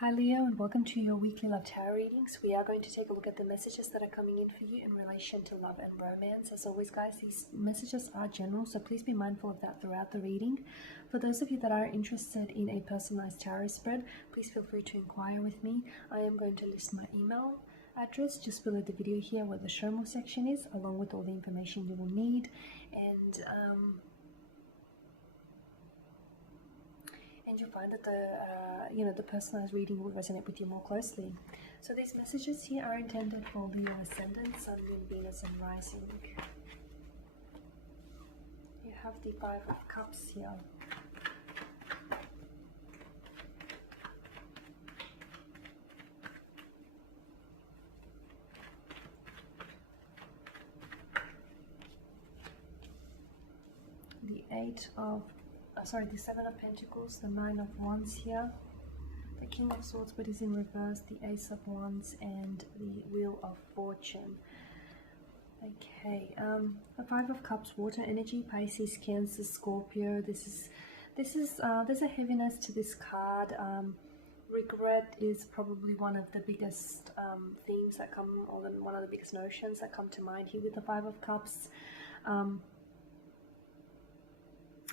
Hi Leo, and welcome to your weekly love tarot readings. We are going to take a look at the messages that are coming in for you in relation to love and romance. As always, guys, these messages are general, so please be mindful of that throughout the reading. For those of you that are interested in a personalized tarot spread, please feel free to inquire with me. I am going to list my email address just below the video here where the show more section is, along with all the information you will need. And you'll find that the personalized reading will resonate with you more closely. So these messages here are intended for Leo ascendant, Sun, Moon, Venus, and Rising. You have the Five of Cups here. The Seven of Pentacles, the Nine of Wands here, the King of Swords but is in reverse, the Ace of Wands, and the Wheel of Fortune. Okay, the Five of Cups, water energy, Pisces, Cancer, Scorpio. There's a heaviness to this card. Regret is probably one of the biggest themes that come, or one of the biggest notions that come to mind here with the Five of Cups.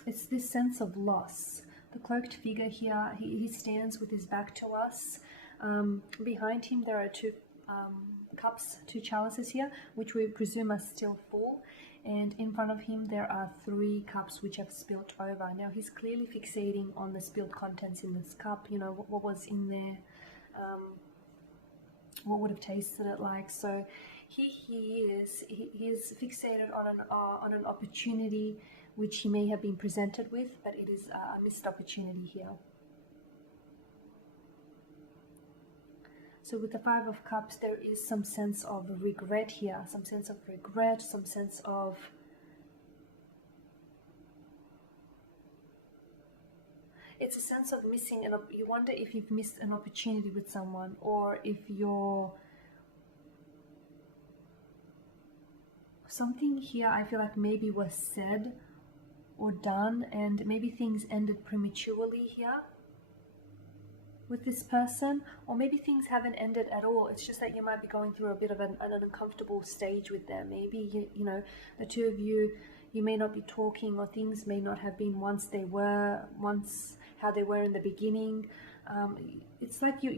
It's this sense of loss. The cloaked figure here, he stands with his back to us. Behind him there are two cups, two chalices here, which we presume are still full. And in front of him there are three cups which have spilt over. Now he's clearly fixating on the spilled contents in this cup. You know, what was in there, what would have tasted it like. So he is fixated on an opportunity which he may have been presented with, but it is a missed opportunity here. So with the Five of Cups, there is some sense of regret here, some sense of regret, some sense of it's a sense of missing, and you wonder if you've missed an opportunity with someone, or if you're something here. I feel like maybe was said or done, and maybe things ended prematurely here with this person, or maybe things haven't ended at all. It's just that you might be going through a bit of an uncomfortable stage with them. Maybe you know, the two of you may not be talking, or things may not have been once how they were in the beginning. It's like you're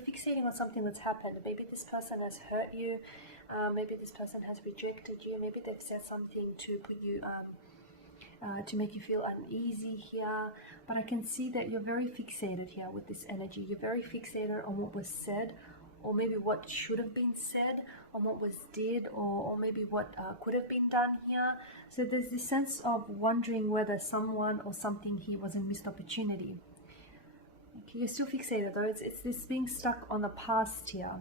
fixating on something that's happened. Maybe this person has hurt you, maybe this person has rejected you, maybe they've said something to put you to make you feel uneasy here. But I can see that you're very fixated here with this energy. You're very fixated on what was said, or maybe what should have been said, on what was did, or maybe what could have been done here. So there's this sense of wondering whether someone or something here was a missed opportunity. Okay, you're still fixated though. It's this being stuck on the past here.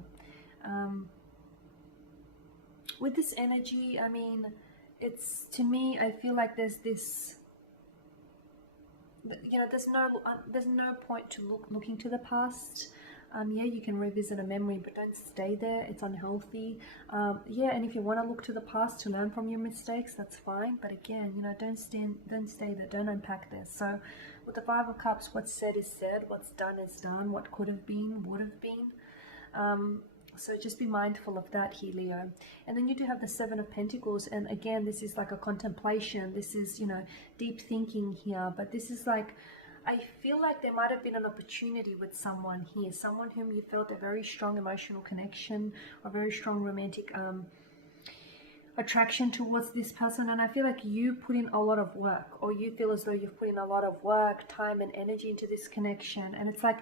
With this energy, I mean, it's, to me, I feel like there's this, you know, there's no point to looking to the past. Yeah, you can revisit a memory, but don't stay there. It's unhealthy. Yeah, and if you want to look to the past to learn from your mistakes, that's fine. But again, you know, don't stay there. Don't unpack this. So with the Five of Cups, what's said is said. What's done is done. What could have been would have been. So just be mindful of that here, Leo. And then you do have the Seven of Pentacles, and again, this is like a contemplation. This is, you know, deep thinking here. But this is like, I feel like there might have been an opportunity with someone here, someone whom you felt a very strong emotional connection, or very strong romantic attraction towards this person. And I feel like you put in a lot of work, or you feel as though you've put in a lot of work, time and energy into this connection. And it's like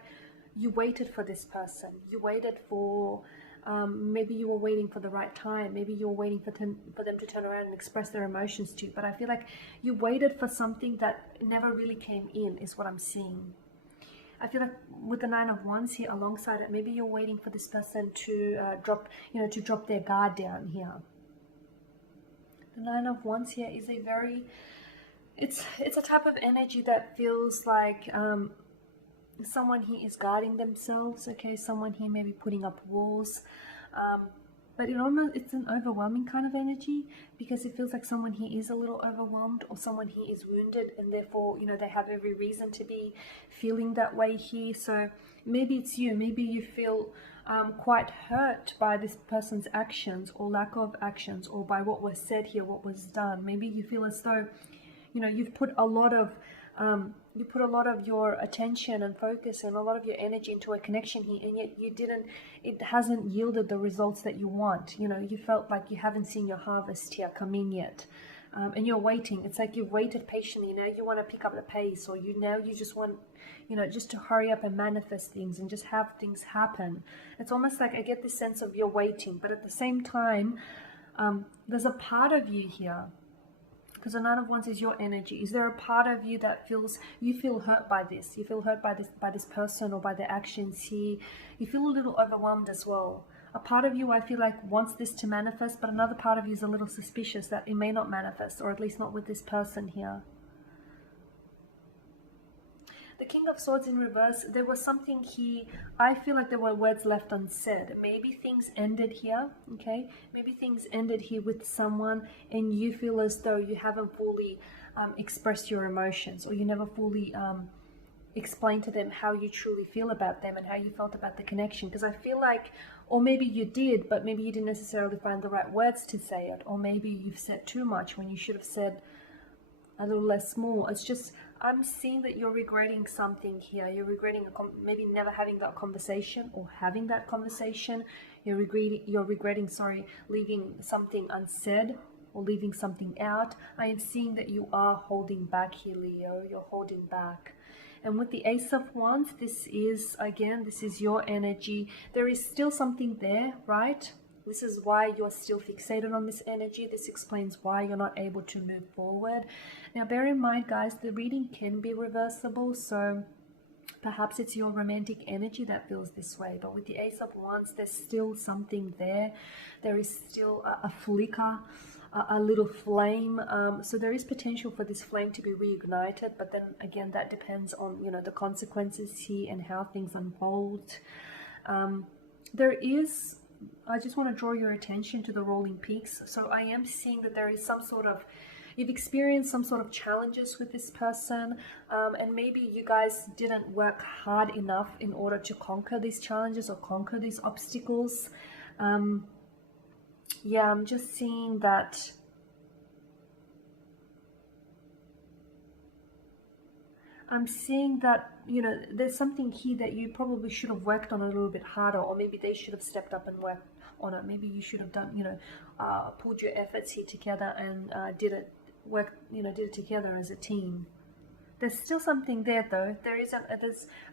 you waited for this person. You waited for, maybe you were waiting for the right time. Maybe you were waiting for them to turn around and express their emotions to you. But I feel like you waited for something that never really came in, is what I'm seeing. I feel like with the Nine of Wands here alongside it, maybe you're waiting for this person to drop their guard down here. The Nine of Wands here is a very, it's a type of energy that feels like someone here is guarding themselves. Okay, someone here may be putting up walls, but it's an overwhelming kind of energy, because it feels like someone here is a little overwhelmed, or someone here is wounded, and therefore, they have every reason to be feeling that way here. So maybe it's you. Maybe you feel quite hurt by this person's actions or lack of actions, or by what was said here, what was done. Maybe you feel as though, you've put a lot of your attention and focus and a lot of your energy into a connection here, and yet it hasn't yielded the results that you want. You felt like you haven't seen your harvest here come in yet. And you're waiting. It's like you've waited patiently. Now you want to pick up the pace, or you just want, just to hurry up and manifest things and just have things happen. It's almost like I get this sense of you're waiting, but at the same time, there's a part of you here, because the Nine of Wands is your energy. Is there a part of you that you feel hurt by this? You feel hurt by this person, or by their actions here. You feel a little overwhelmed as well. A part of you, I feel like, wants this to manifest, but another part of you is a little suspicious that it may not manifest, or at least not with this person here. The King of Swords in reverse, there was something here. I feel like there were words left unsaid. Maybe things ended here, okay? Maybe things ended here with someone, and you feel as though you haven't fully expressed your emotions, or you never fully explain to them how you truly feel about them and how you felt about the connection. Because I feel like, or maybe you did, but maybe you didn't necessarily find the right words to say it, or maybe you've said too much when you should have said a little less more. It's just, I'm seeing that you're regretting something here. You're regretting maybe never having that conversation, or having that conversation. You're regretting, leaving something unsaid, or leaving something out. I am seeing that you are holding back here, Leo. You're holding back. And with the Ace of Wands, this is your energy. There is still something there, right? This is why you're still fixated on this energy. This explains why you're not able to move forward. Now, bear in mind, guys, the reading can be reversible. So perhaps it's your romantic energy that feels this way. But with the Ace of Wands, there's still something there. There is still a flicker, a little flame. So there is potential for this flame to be reignited, but then again, that depends on the consequences here and how things unfold. I just want to draw your attention to the rolling peaks. So I am seeing that there is you've experienced some sort of challenges with this person, and maybe you guys didn't work hard enough in order to conquer these challenges or conquer these obstacles. Yeah, I'm just seeing that there's something here that you probably should have worked on a little bit harder, or maybe they should have stepped up and worked on it. Maybe you should have done, pulled your efforts here together and did it together as a team. There's still something there, though.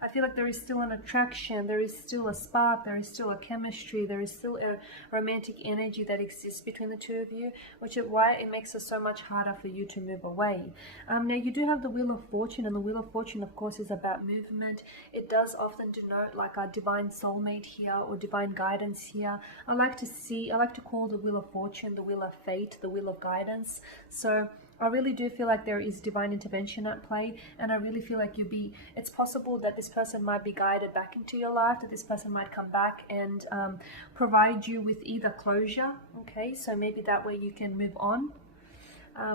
I feel like there is still an attraction, there is still a spark, there is still a chemistry, there is still a romantic energy that exists between the two of you, which is why it makes it so much harder for you to move away. Now, you do have the Wheel of Fortune, and the Wheel of Fortune, of course, is about movement. It does often denote like a divine soulmate here, or divine guidance here. I like to call the Wheel of Fortune the Wheel of Fate, the Wheel of Guidance. So I really do feel like there is divine intervention at play, and I really feel like it's possible that this person might be guided back into your life, that this person might come back and provide you with either closure, okay, so maybe that way you can move on.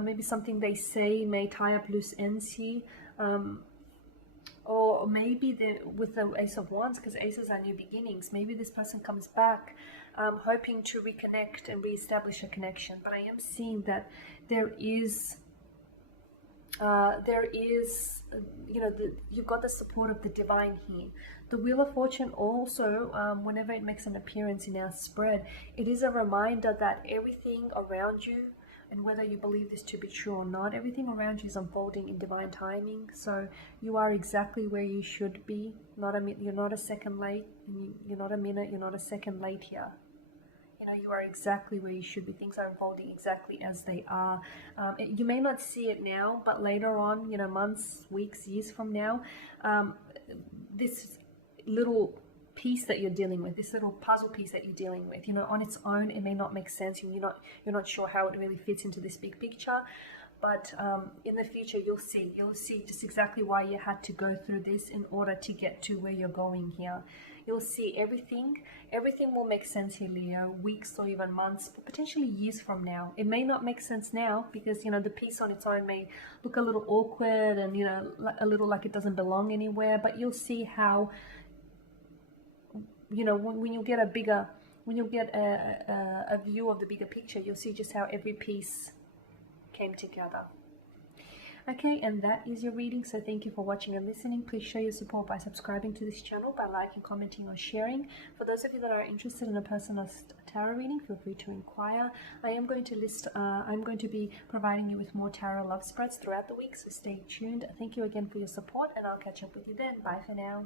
Maybe something they say may tie up loose ends here, or maybe with the Ace of Wands, because aces are new beginnings, maybe this person comes back hoping to reconnect and reestablish a connection. But I am seeing that you've got the support of the divine here. The Wheel of Fortune also, whenever it makes an appearance in our spread, it is a reminder that everything around you, and whether you believe this to be true or not, everything around you is unfolding in divine timing. So you are exactly where you should be. You're not a second late, and you're not a minute, you're not a second late here. You are exactly where you should be. Things are unfolding exactly as they are. You may not see it now, but later on, months, weeks, years from now, this little piece that you're dealing with, this little puzzle piece that you're dealing with, on its own, it may not make sense. You're not sure how it really fits into this big picture. but in the future you'll see just exactly why you had to go through this in order to get to where you're going here. You'll see everything will make sense here, Leo, weeks or even months, but potentially years from now. It may not make sense now because, you know, the piece on its own may look a little awkward and, you know, a little like it doesn't belong anywhere, but you'll see how, you know, when you get a view of the bigger picture, you'll see just how every piece came together. Okay, and that is your reading. So thank you for watching and listening. Please show your support by subscribing to this channel, by liking, commenting, or sharing. For those of you that are interested in a personal tarot reading, feel free to inquire. I'm going to be providing you with more tarot love spreads throughout the week, so stay tuned. Thank you again for your support, and I'll catch up with you then. Bye for now.